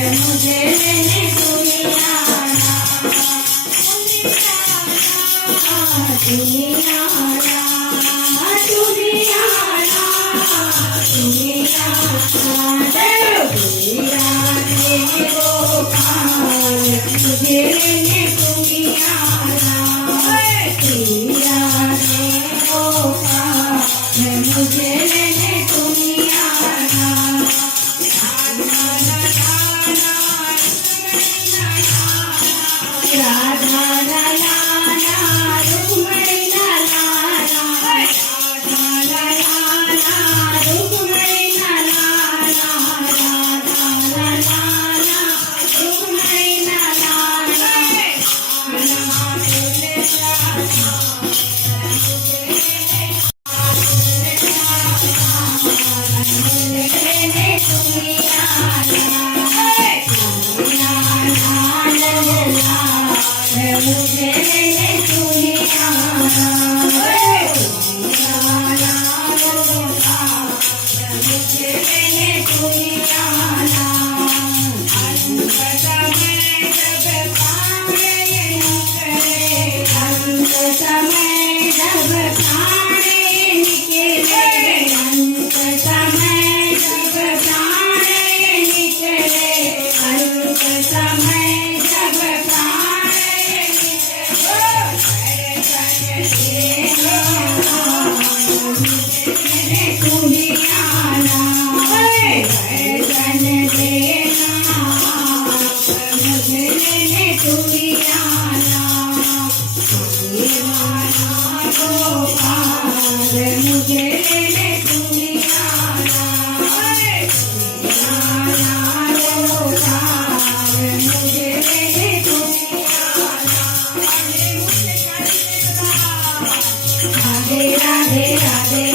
मुझे लेने दुनिया मुझे लेने दुनिया राधा लाला रुक्मणी लाला राधा लाला रुक्मणी लाला राधा लाला रुक्मणी लाला मुझे लेने दुनिया मुझे लेने दुनिया अंत समय जब प्राणे निकले अंत समय जब प्राणे निकले अंत समय जब प्राणे निकले अंत समय जब मुझे लेने दुनिया मुझे लेने दुनिया राधे राधे राधे